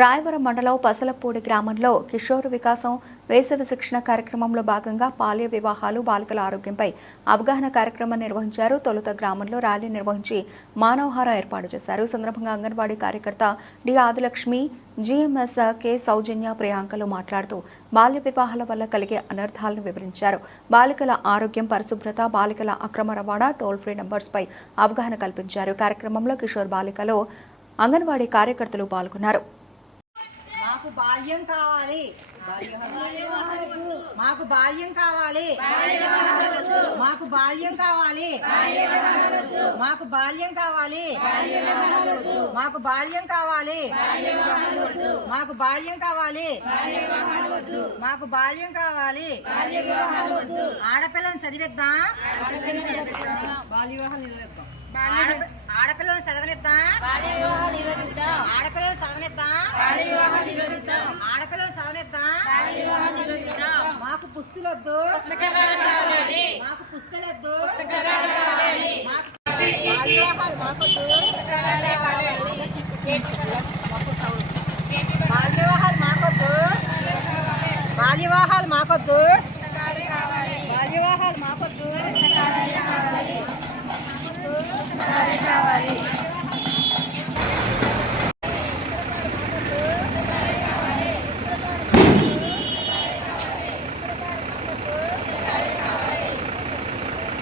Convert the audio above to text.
రాయవరం మండలం పసలపూడి గ్రామంలో కిషోర్ వికాసం వేసవి శిక్షణ కార్యక్రమంలో భాగంగా బాల్య వివాహాలు బాలికల ఆరోగ్యంపై అవగాహన కార్యక్రమం నిర్వహించారు. తొలుత గ్రామంలో ర్యాలీ నిర్వహించి మానవహారం ఏర్పాటు చేశారు. ఈ సందర్భంగా అంగన్వాడీ కార్యకర్త డి ఆదిలక్ష్మి, జీఎంఎస్ కె సౌజన్య, ప్రియాంకలు మాట్లాడుతూ బాల్య వివాహాల వల్ల కలిగే అనర్థాలను వివరించారు. బాలికల ఆరోగ్యం, పరిశుభ్రత, బాలికల అక్రమ రవాణా, టోల్ ఫ్రీ నంబర్స్పై అవగాహన కల్పించారు. కార్యక్రమంలో కిషోర్ బాలికలో అంగన్వాడీ కార్యకర్తలు పాల్గొన్నారు. మాకు బాల్యం కావాలి, మాకు బాల్యం కావాలి, మాకు బాల్యం కావాలి, మాకు బాల్యం కావాలి, మాకు బాల్యం కావాలి, మాకు బాల్యం కావాలి, మాకు బాల్యం కావాలి. ఆడపిల్లని చదివిద్దాం, ఆడపిల్లలను చదవనిద్దాం, ఆడపిల్లలను చదవనిద్దాం, ఆడపిల్లలను చదవనిద్దాం. మాకు పుస్తులొద్దు, మాకు పుస్తలొద్దు, బాల్యవివాహాలు మాకొద్దు, బాల్యవివాహాలు మాకొద్దు, బాల్యవివాహాలు మాకొద్దు, బాల్యవివాహాలు మాకొద్దు. కావాలి